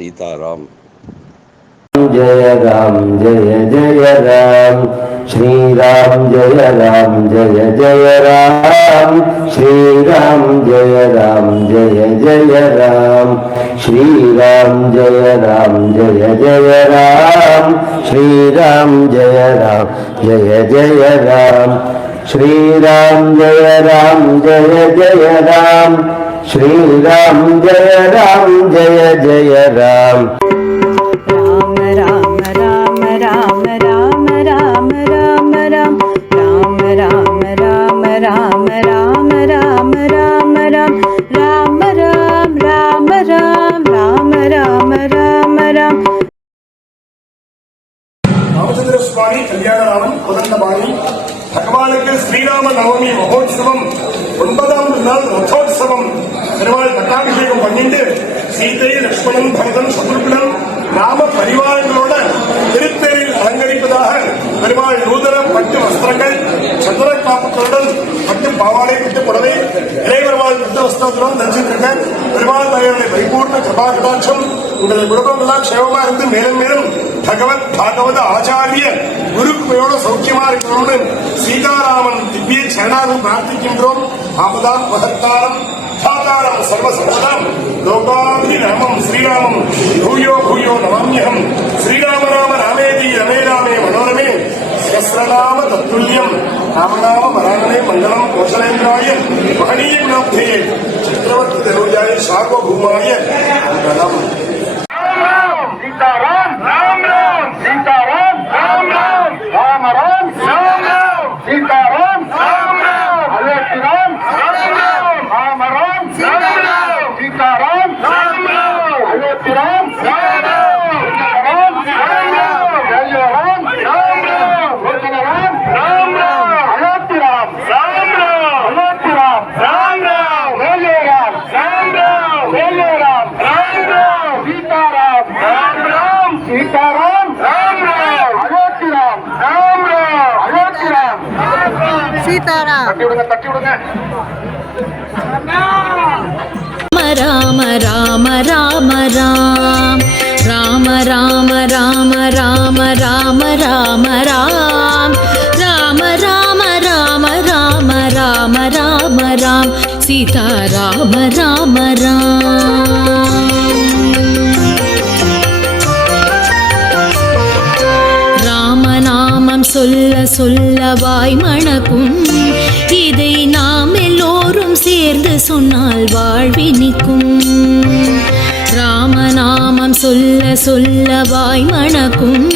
सीताराम। जय राम जय जय राम श्री राम जय राम जय जय राम श्री राम जय राम जय जय राम श्री राम जय राम जय जय राम श्री राम जय राम जय जय राम श्री राम जय राम जय जय राम श्री राम जय राम जय जय राम। ராமச்சந்திரசுவாமி கல்யாணராமன் கோதண்டபாணி பகவானுக்கு ஸ்ரீராம நவமி மகோத்சவம் 9ஆம் நாள் ரத்தோத்சவம் பெருமாள் பட்டாபிஷேகம் பண்ணிட்டு சீதை லட்சுமணன் பரதன் சத்ருகுணன் ராம பரிவாரங்களோட திருத்தேரில் அலங்கரிப்பதாக பெருமாள் நூதன பட்டு வஸ்திரங்கள் சந்திர காப்புகளுடன் பட்டு பாவாடை பட்டு புடவை இளைவருமாள் பட்டு வஸ்திரத்துடன் தரிசிட்டு இருக்க பெருமாள் தாயோட பரிபூர்ண கிருபா கடாட்சம் உங்களுடைய குடும்பம் எல்லாம் க்ஷேமமா இருந்து மேலும் மேலும் பகவத் பாகவத ஆச்சாரிய குருக்குமையோட சௌக்கியமா இருக்கணும்னு சீதாராமன் திவ்ய சரணாலும் பிரார்த்திக்கின்றோம். ஆபதாம் மகத்தாரம் சாதாரம் சர்வசம்பதாம் லோகாபிராமம் ஸ்ரீராமம் பூயோ பூயோ நமாம்யகம் ஸ்ரீராம ராம ராமேதி ரமே ராமே மனோரமே சஹஸ்ரநாம தத்துல்யம் ராமநாம வராணனே மண்டலம் கோசலேந்திராய மகனீய குணாப்தே சக்கரவர்த்தி தனூஜாய சார்வபூமாய மங்களம். सीताराम राम राम सीताराम राम राम राम राम राम राम सीताराम राम राम हरे राम राम राम राम राम राम राम सीताराम राम राम हरे राम राम राम राम राम जय राम राम राम भजन राम राम राम हरे राम राम राम हरे राम राम राम जय राम राम राम जय राम राम राम सीताराम राम राम सीताराम राम राम हरे राम राम राम हरे राम सीताराम तट्टी विடுங்க राम राम राम राम राम राम राम राम राम राम राम राम राम राम राम राम राम राम सीता राम राम राम ராமநாமம் சொல்ல சொல்ல வாய் மணக்கும் இதை நாம் எல்லோரும் சேர்ந்து சொன்னால் வாழ்வினிக்கும். ராமநாமம் சொல்ல சொல்ல வாய் மணக்கும்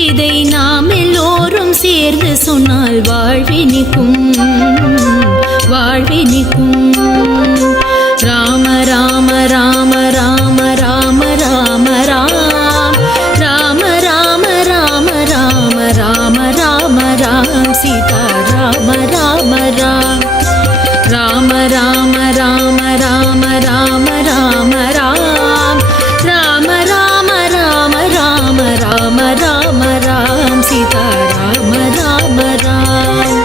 இதை நாம் எல்லோரும் சேர்ந்து சொன்னால் வாழ்வினிக்கும் வாழ்வினிக்கும். ராம ராம ராம ராம ராம ராம ராம் ராம ராம ராம ராம ராம ராம ராம் சீதா ராம ராம ராம் ராம ராம ராம ராம ராம ராம ராம் ராம ராம ராம ராம ராம ராம ராம் சீதா ராம ராம ராம்.